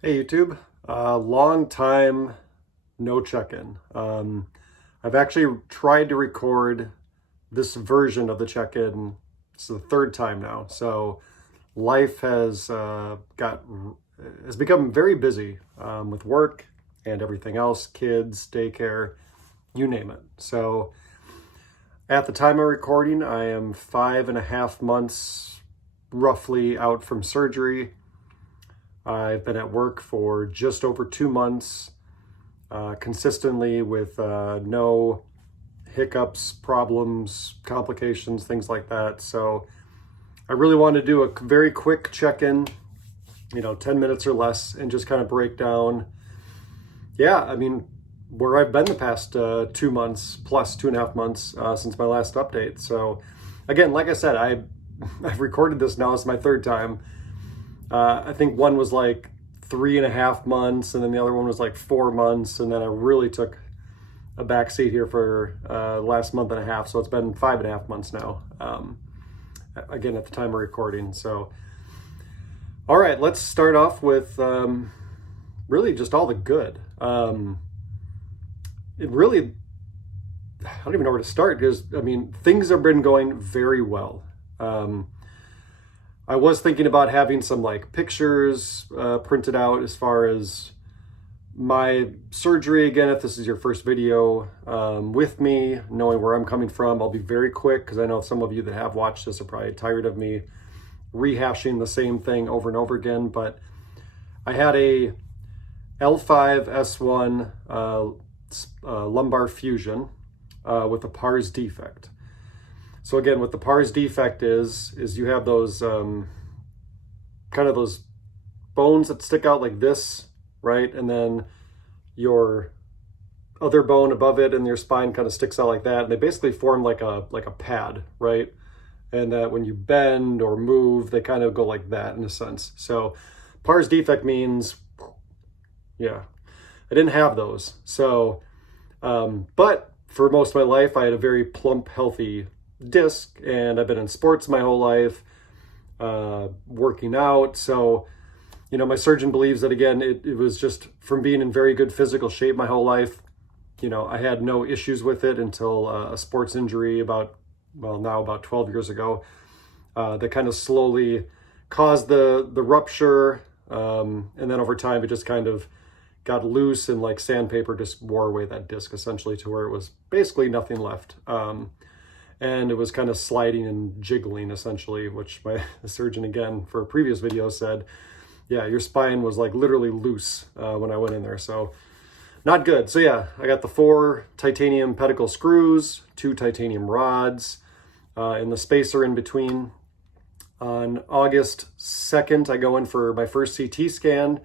Hey YouTube, long time no check-in. I've actually tried to record this version of the check-in. It's the third time now. So life has become very busy with work and everything else, kids, daycare, you name it. So at the time of recording, I am 5.5 months roughly out from surgery. I've been at work for just over 2 months, consistently with no hiccups, problems, complications, things like that. So I really want to do a very quick check-in, 10 minutes or less, and just kind of break down, where I've been the past 2 months, plus 2.5 months since my last update. So again, like I said, I've recorded this now. It's my third time. I think one was like 3.5 months, and then the other one was like 4 months, and then I really took a back seat here for the last month and a half. So it's been 5.5 months now. Again, at the time of recording. So, all right, let's start off with really just all the good. It really, I don't even know where to start because things have been going very well. I was thinking about having some like pictures printed out as far as my surgery. Again, if this is your first video with me, knowing where I'm coming from, I'll be very quick because I know some of you that have watched this are probably tired of me rehashing the same thing over and over again. But I had a L5-S1 lumbar fusion with a pars defect. So again, what the pars defect is you have those kind of those bones that stick out like this, right? And then your other bone above it and your spine kind of sticks out like that. And they basically form like a pad, right? And that when you bend or move, they kind of go like that in a sense. So pars defect means, I didn't have those. So, but for most of my life, I had a very plump, healthy disc, and I've been in sports my whole life, working out. So, my surgeon believes that, again, it was just from being in very good physical shape my whole life. I had no issues with it until a sports injury about 12 years ago, that kind of slowly caused the rupture. And then over time, it just kind of got loose, and like sandpaper just wore away that disc essentially to where it was basically nothing left. And it was kind of sliding and jiggling essentially, which my surgeon, again, for a previous video said, yeah, your spine was like literally loose when I went in there. So not good. So yeah, I got the 4 titanium pedicle screws, 2 titanium rods, and the spacer in between. On August 2nd, I go in for my first CT scan.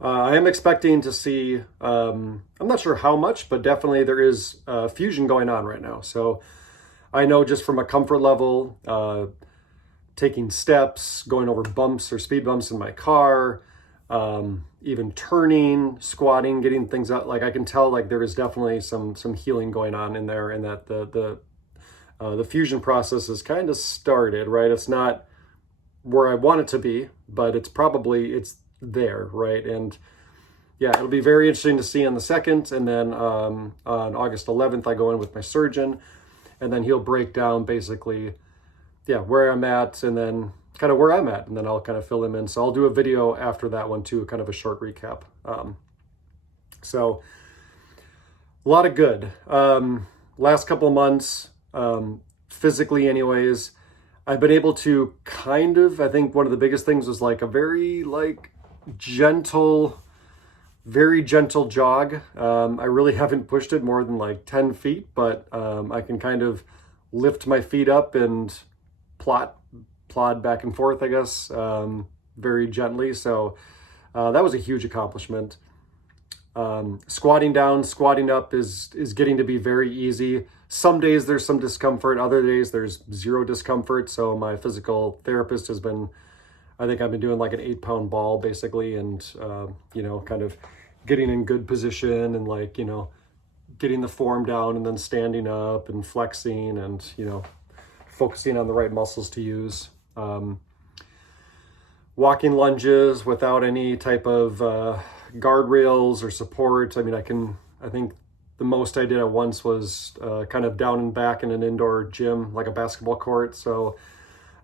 I am expecting to see, I'm not sure how much, but definitely there is fusion going on right now. So I know just from a comfort level, taking steps, going over bumps or speed bumps in my car, even turning, squatting, getting things out, like I can tell like there is definitely some healing going on in there, and that the fusion process is kind of started, right? It's not where I want it to be, but it's there, right? And yeah, it'll be very interesting to see on the 2nd, and then on August 11th, I go in with my surgeon. And then he'll break down basically, where I'm at, and then kind of where I'm at, and then I'll kind of fill him in. So I'll do a video after that one too, kind of a short recap. So a lot of good. Last couple of months, physically anyways, I've been able to I think one of the biggest things was like a very very gentle jog. I really haven't pushed it more than like 10 feet, but I can kind of lift my feet up and plod back and forth, I guess, very gently. So that was a huge accomplishment. Squatting down, squatting up is getting to be very easy. Some days there's some discomfort, other days there's zero discomfort. So my physical therapist has been, I think I've been doing like an 8-pound ball basically, and kind of getting in good position, and getting the form down, and then standing up and flexing, and focusing on the right muscles to use. walking lunges without any type of guardrails or support. I mean, I think the most I did at once was kind of down and back in an indoor gym, like a basketball court. So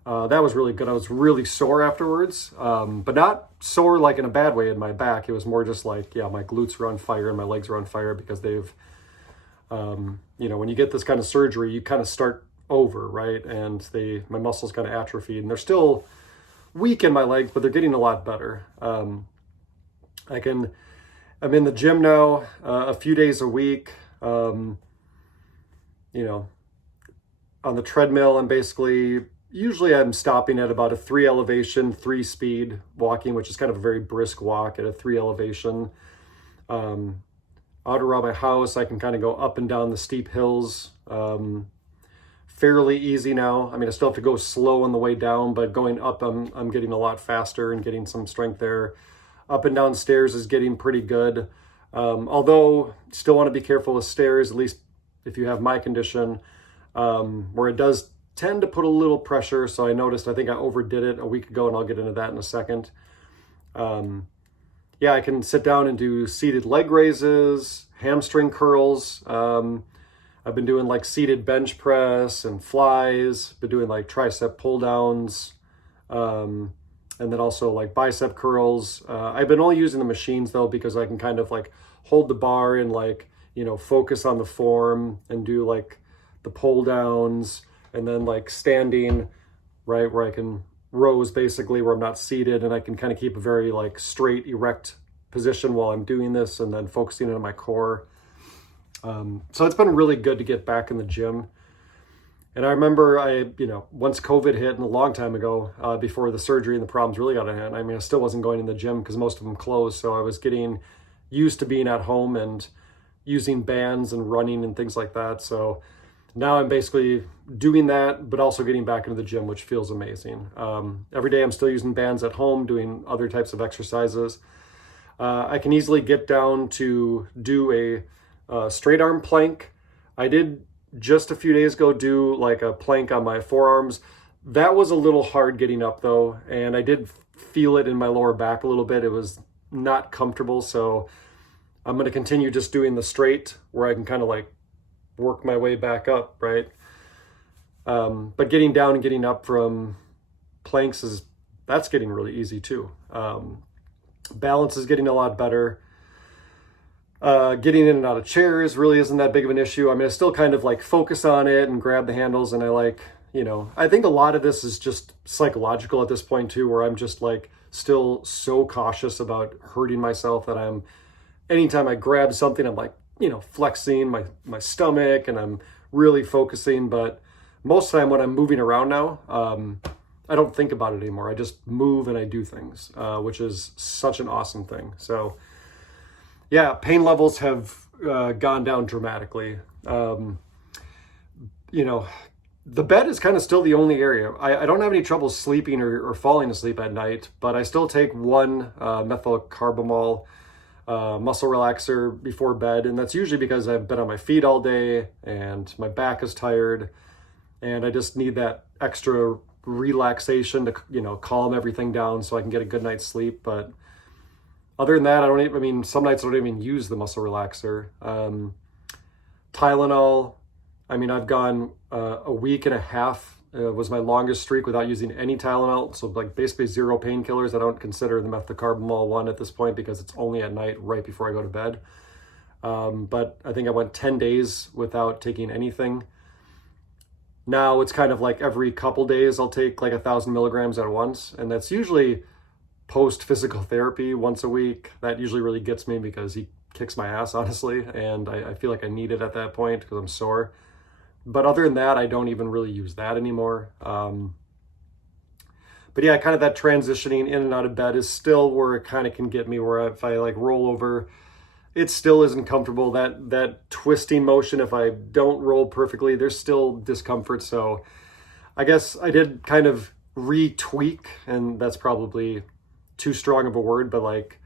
that was really good. I was really sore afterwards, but not sore like in a bad way in my back. It was more just like, yeah, my glutes were on fire and my legs were on fire because they've, when you get this kind of surgery, you kind of start over, right? And my muscles kind of atrophied, and they're still weak in my legs, but they're getting a lot better. I'm in the gym now a few days a week. On the treadmill, usually I'm stopping at about a 3 elevation, 3 speed walking, which is kind of a very brisk walk at a 3 elevation. Out around my house, I can kind of go up and down the steep hills fairly easy now. I mean, I still have to go slow on the way down, but going up, I'm getting a lot faster and getting some strength there. Up and down stairs is getting pretty good. Although still want to be careful with stairs, at least if you have my condition, where it does tend to put a little pressure. So I think I overdid it a week ago, and I'll get into that in a second. I can sit down and do seated leg raises, hamstring curls. I've been doing like seated bench press and flies, been doing like tricep pull downs, and then also like bicep curls. I've been only using the machines though, because I can kind of like hold the bar and like, focus on the form and do like the pull downs, and then like standing, right, where I can rows basically where I'm not seated, and I can kind of keep a very like straight, erect position while I'm doing this, and then focusing on my core. So it's been really good to get back in the gym. And I remember once COVID hit, and a long time ago, before the surgery and the problems really got a hand, I mean, I still wasn't going in the gym because most of them closed. So I was getting used to being at home and using bands and running and things like that. So now I'm basically doing that, but also getting back into the gym, which feels amazing. Every day I'm still using bands at home, doing other types of exercises. I can easily get down to do a straight arm plank. I did just a few days ago do like a plank on my forearms. That was a little hard getting up though, and I did feel it in my lower back a little bit. It was not comfortable, so I'm going to continue just doing the straight where I can kind of like work my way back up, right? But getting down and getting up from planks that's getting really easy too. Balance is getting a lot better. Getting in and out of chairs really isn't that big of an issue. I mean, I still kind of like focus on it and grab the handles, and I think a lot of this is just psychological at this point too, where I'm just like still so cautious about hurting myself that anytime I grab something, I'm like, flexing my stomach, and I'm really focusing. But most of the time when I'm moving around now, I don't think about it anymore. I just move and I do things, which is such an awesome thing. So yeah, pain levels have gone down dramatically. The bed is kind of still the only area. I don't have any trouble sleeping or falling asleep at night, but I still take one methylcarbamol muscle relaxer before bed. And that's usually because I've been on my feet all day and my back is tired, and I just need that extra relaxation to, calm everything down so I can get a good night's sleep. But other than that, some nights I don't even use the muscle relaxer. Tylenol, I've gone a week and a half was my longest streak without using any Tylenol. So like basically zero painkillers. I don't consider the methylcarbamol one at this point because it's only at night right before I go to bed. But I think I went 10 days without taking anything. Now it's kind of like every couple days I'll take like 1,000 milligrams at once. And that's usually post physical therapy once a week. That usually really gets me because he kicks my ass, honestly. And I feel like I need it at that point because I'm sore. But other than that, I don't even really use that anymore. But yeah, kind of that transitioning in and out of bed is still where it kind of can get me, where if I like roll over, it still isn't comfortable. That twisting motion, if I don't roll perfectly, there's still discomfort. So I guess I did kind of retweak, and that's probably too strong of a word, but like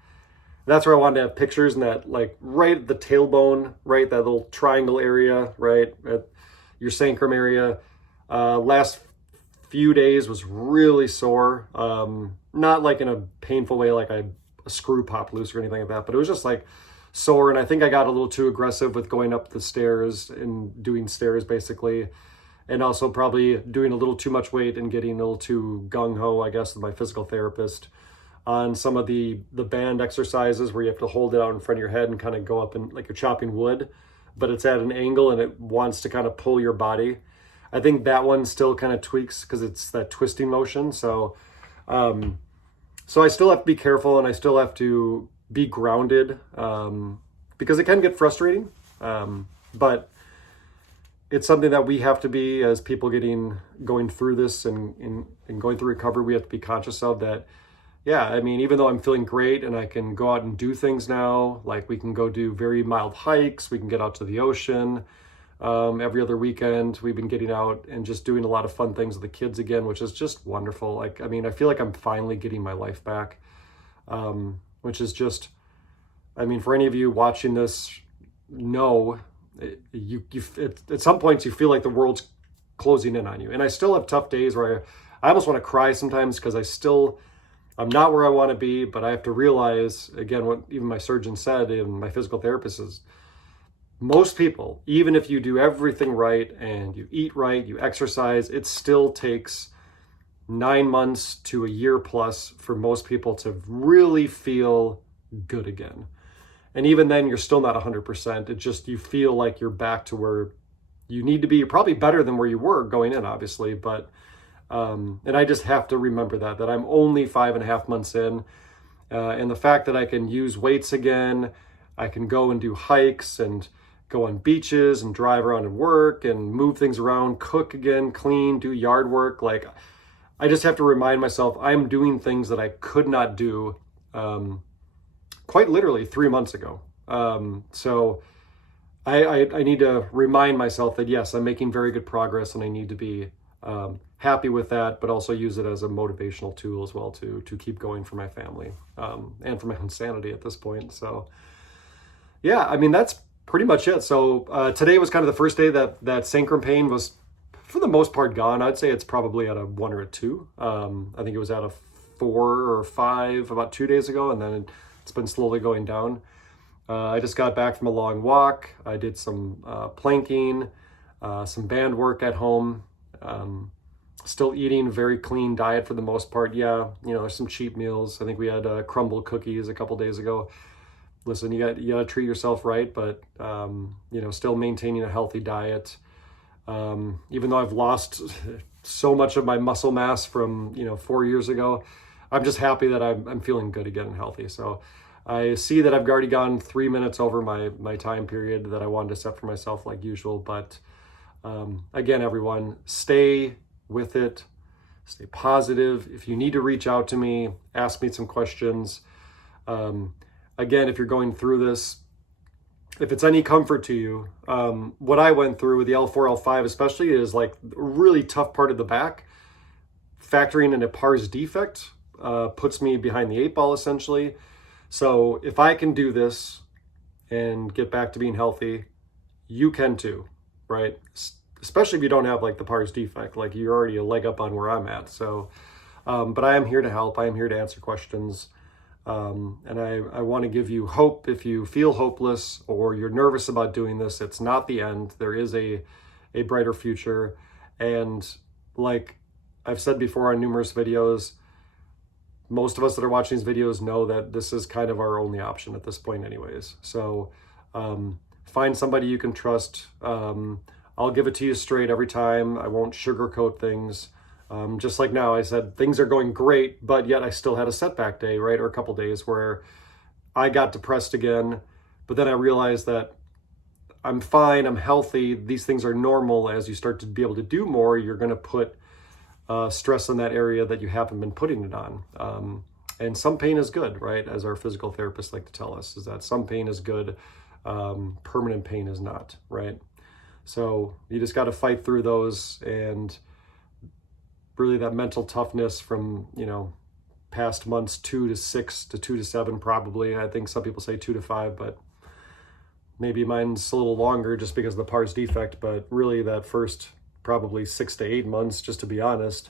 that's where I wanted to have pictures, and that like right at the tailbone, right, that little triangle area, right at your sacrum area. Last few days was really sore. Not like in a painful way, like a screw popped loose or anything like that, but it was just like sore. And I think I got a little too aggressive with going up the stairs and doing stairs basically. And also probably doing a little too much weight and getting a little too gung-ho, I guess, with my physical therapist on some of the band exercises where you have to hold it out in front of your head and kind of go up and like you're chopping wood, but it's at an angle and it wants to kind of pull your body. I think that one still kind of tweaks because it's that twisting motion. So I still have to be careful and I still have to be grounded because it can get frustrating. But it's something that we have to be as people going through this and going through recovery. We have to be conscious of that. Yeah, I mean, even though I'm feeling great and I can go out and do things now, like we can go do very mild hikes, we can get out to the ocean every other weekend. We've been getting out and just doing a lot of fun things with the kids again, which is just wonderful. Like, I mean, I feel like I'm finally getting my life back, which is just, I mean, for any of you watching this, know at some points you feel like the world's closing in on you. And I still have tough days where I almost want to cry sometimes because I'm not where I want to be, but I have to realize, again, what even my surgeon said and my physical therapist is, most people, even if you do everything right and you eat right, you exercise, it still takes 9 months to a year plus for most people to really feel good again. And even then, you're still not 100%. It just, you feel like you're back to where you need to be. You're probably better than where you were going in, obviously. But, and I just have to remember that I'm only 5.5 months in. And the fact that I can use weights again, I can go and do hikes and go on beaches and drive around and work and move things around, cook again, clean, do yard work. Like, I just have to remind myself I'm doing things that I could not do quite literally 3 months ago. So I need to remind myself that, yes, I'm making very good progress and I need to be happy with that, but also use it as a motivational tool as well to keep going for my family and for my own sanity at this point. So yeah, I mean, that's pretty much it. So today was kind of the first day that sacrum pain was for the most part gone. I'd say it's probably at a 1 or a 2. I think it was at a 4 or 5 about 2 days ago, and then it's been slowly going down. I just got back from a long walk. I did some planking, some band work at home. Still eating a very clean diet for the most part. Yeah, you know, there's some cheap meals. I think we had crumble cookies a couple days ago. Listen, you got to treat yourself right, but you know, still maintaining a healthy diet. Even though I've lost so much of my muscle mass from 4 years ago, I'm just happy that I'm feeling good again and healthy. So I see that I've already gone 3 minutes over my time period that I wanted to set for myself like usual. But again, everyone, stay with it, stay positive. If you need to reach out to me, ask me some questions. Again, if you're going through this, if it's any comfort to you, what I went through with the L4, L5 especially is like a really tough part of the back. Factoring in a pars defect puts me behind the 8 ball essentially. So if I can do this and get back to being healthy, you can too, right? Especially if you don't have like the pars defect, like you're already a leg up on where I'm at. So, but I am here to help. I am here to answer questions. And I want to give you hope. If you feel hopeless or you're nervous about doing this, it's not the end. There is a brighter future. And like I've said before on numerous videos, most of us that are watching these videos know that this is kind of our only option at this point anyways. So find somebody you can trust. I'll give it to you straight every time. I won't sugarcoat things. Just like now, I said things are going great, but yet I still had a setback day, right? Or a couple days where I got depressed again, but then I realized that I'm fine, I'm healthy. These things are normal. As you start to be able to do more, you're going to put stress in that area that you haven't been putting it on. And some pain is good, right? As our physical therapists like to tell us, is that some pain is good, permanent pain is not, right? So you just got to fight through those, and really that mental toughness from, past months 2 to 6 to 2 to 7, probably. I think some people say 2 to 5, but maybe mine's a little longer just because of the pars defect. But really that first probably 6 to 8 months, just to be honest,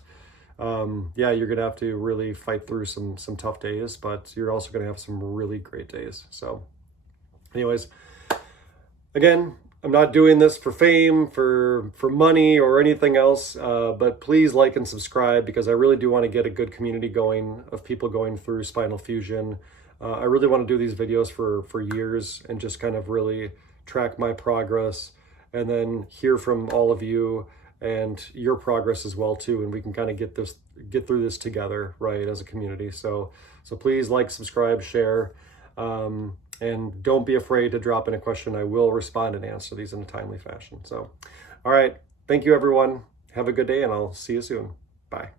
yeah, you're gonna have to really fight through some tough days, but you're also gonna have some really great days. So anyways, again, I'm not doing this for fame, for money or anything else, but please like and subscribe, because I really do want to get a good community going of people going through spinal fusion. I really want to do these videos for years and just kind of really track my progress, and then hear from all of you and your progress as well too, and we can kind of get through this together, right, as a community. So please like, subscribe, share. And don't be afraid to drop in a question. I will respond and answer these in a timely fashion. So, all right. Thank you, everyone. Have a good day, and I'll see you soon. Bye.